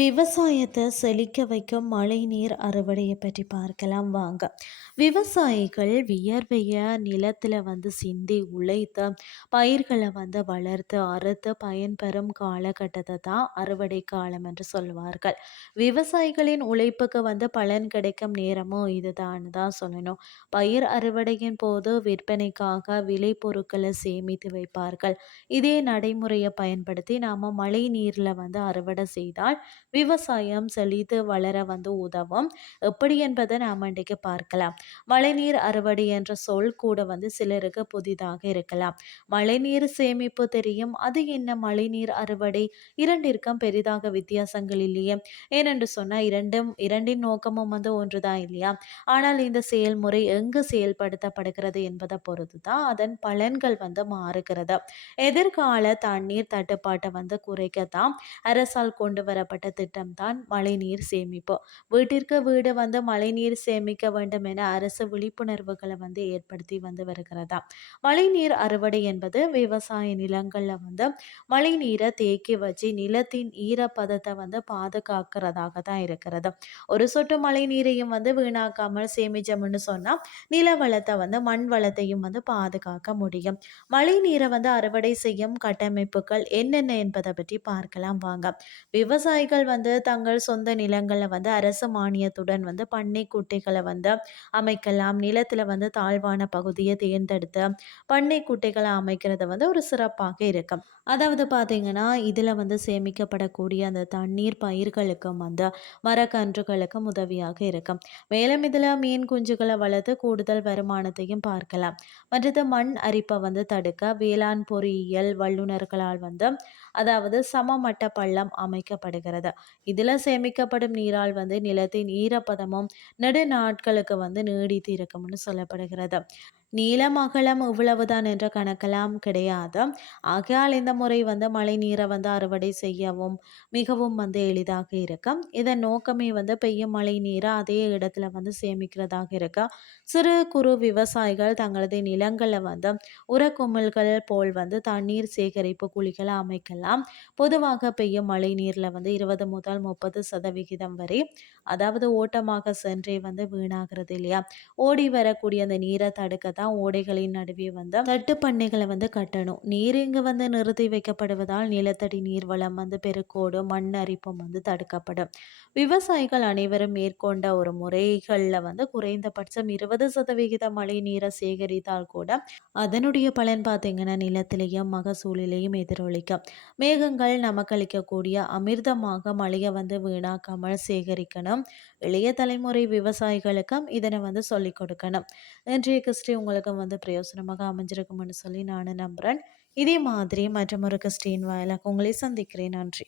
விவசாயத்தை செழிக்க வைக்கும் மழைநீர் அறுவடையை பற்றி பார்க்கலாம் வாங்க. விவசாயிகள் வியர்வையை நிலத்தில் வந்து சிந்தி உழைத்து பயிர்களை வந்து வளர்த்து அறுத்து பயன்பெறும் காலகட்டத்தை தான் அறுவடை காலம் என்று சொல்வார்கள். விவசாயிகளின் உழைப்புக்கு வந்து பலன் கிடைக்கும் நேரமும் இதுதான் தான் சொல்லணும். பயிர் அறுவடையின் போது விற்பனைக்காக விளை பொருட்களை சேமித்து வைப்பார்கள். இதே நடைமுறையை பயன்படுத்தி நாம் மழை நீரில் வந்து அறுவடை செய்தால் விவசாயம் செழித்து வளர வந்து உதவும். எப்படி என்பதை நாம் இன்றைக்கு பார்க்கலாம். மழைநீர் அறுவடை என்ற சொல் கூட வந்து சிலருக்கு புதிதாக இருக்கலாம். மழைநீர் சேமிப்பு தெரியும். அது என்ன மழைநீர் அறுவடை? இரண்டிற்கும் பெரிதாக வித்தியாசங்கள் இல்லையே. ஏனென்று சொன்னால் இரண்டும் இரண்டின் நோக்கமும் வந்து ஒன்றுதான் இல்லையா? ஆனால் இந்த செயல்முறை எங்கு செயல்படுத்தப்படுகிறது என்பதை பொறுத்து தான் அதன் பலன்கள் வந்து மாறுகிறது. எதிர்கால தண்ணீர் தட்டுப்பாட்டை வந்து குறைக்கத்தான் அரசால் கொண்டு வரப்பட்ட திட்டம்தான் மழைநீர் சேமிப்பு. வீட்டிற்கு வீடு வந்து மழைநீர் சேமிக்க வேண்டும் என அரசு விழிப்புணர்வுகளை வந்து ஏற்படுத்தி வந்து வருகிறதா? மழைநீர் அறுவடை என்பது விவசாய நிலங்களில் வந்து மழை நீரை தேக்கி வச்சு நிலத்தின் ஈரப்பதத்தை வந்து பாதுகாக்கிறதாக தான் இருக்கிறது. ஒரு சொட்டு மழை நீரையும் வந்து வீணாக்காமல் சேமிச்சோம்னு சொன்னால் நில வளத்தை வந்து மண் வளத்தையும் வந்து பாதுகாக்க முடியும். மழை நீரை வந்து அறுவடை செய்யும் கட்டமைப்புகள் என்னென்ன என்பதை பற்றி பார்க்கலாம் வாங்க. விவசாயிகள் வந்து தங்கள் சொந்த நிலங்களில் வந்து அரசு மானியத்துடன் வந்து பண்ணை குட்டைகளை வந்து அமைக்கலாம். நிலத்தில் வந்து தாழ்வான பகுதியை தேர்ந்தெடுத்து பண்ணை குட்டைகளை அமைக்கிறது வந்து ஒரு சிறப்பாக இருக்கும். அதாவது பார்த்தீங்கன்னா இதில் வந்து சேமிக்கப்படக்கூடிய அந்த தண்ணீர் பயிர்களுக்கும் வந்து மரக்கன்றுகளுக்கும் உதவியாக இருக்கும். மேலும் இதில் மீன் குஞ்சுகளை வளர்த்து கூடுதல் வருமானத்தையும் பார்க்கலாம். மற்றது மண் அரிப்பை வந்து தடுக்க வேளாண் பொறியியல் வல்லுநர்களால் வந்து அதாவது சமமட்ட பள்ளம் அமைக்கப்படுகிறது. இதில் சேமிக்கப்படும் நீரால் வந்து நிலத்தின் ஈரப்பதமும் நெடு நாட்களுக்கு வந்து நீடித்து இருக்கும்னு சொல்லப்படுகிறது. நீளம் அகலம் இவ்வளவுதான் என்ற கணக்கெல்லாம் கிடையாது. ஆகையால் இந்த முறை வந்து மழை நீரை வந்து அறுவடை செய்யவும் மிகவும் வந்து எளிதாக இருக்கும். இதன் நோக்கமே வந்து பெய்யும் மழை நீரை அதே இடத்துல வந்து சேமிக்கிறதாக இருக்கு. சிறு குறு விவசாயிகள் தங்களது நிலங்களில் வந்து உரக்குமிழ்கள் போல் வந்து தண்ணீர் சேகரிப்பு குழிகளை அமைக்கலாம். பொதுவாக பெய்யும் மழை நீரில் வந்து இருபது முதல் முப்பது சதவிகிதம் வரை அதாவது ஓட்டமாக சென்றே வந்து வீணாகிறது இல்லையா? ஓடி வரக்கூடிய அந்த நீரை தடுக்க தான் ஓடைகளின் நடுவே வந்து தட்டு பண்ணைகளை வந்து கட்டணும். நீர் இங்கு வந்து நிறுத்தி வைக்கப்படுவதால் நிலத்தடி நீர் வளம் வந்து பெருக்கோடு மண் அரிப்பும் வந்து தடுக்கப்படும். விவசாயிகள் அனைவரும் மேற்கொண்ட ஒரு முறைகளில் வந்து குறைந்தபட்சம் இருபது சதவிகித மழை நீரை சேகரித்தால் கூட அதனுடைய பலன் பார்த்தீங்கன்னா நிலத்திலேயும் மகசூலிலேயும் எதிரொலிக்கும். மேகங்கள் நமக்கு அளிக்கக்கூடிய அமிர்தமாக மழையை வந்து வீணாக்காமல் சேகரிக்கணும். இளைய தலைமுறை விவசாயிகளுக்கும் இதனை வந்து சொல்லிக் கொடுக்கணும். இன்றைய கிறிஸ்டி உங்களுக்கும் வந்து பிரயோசனமாக அமைஞ்சிருக்கும்னு சொல்லி நான் நம்புகிறேன் இதே மாதிரி மற்றமொரு கிறிஸ்டின் வாயிலாக உங்களை சந்திக்கிறேன். நன்றி.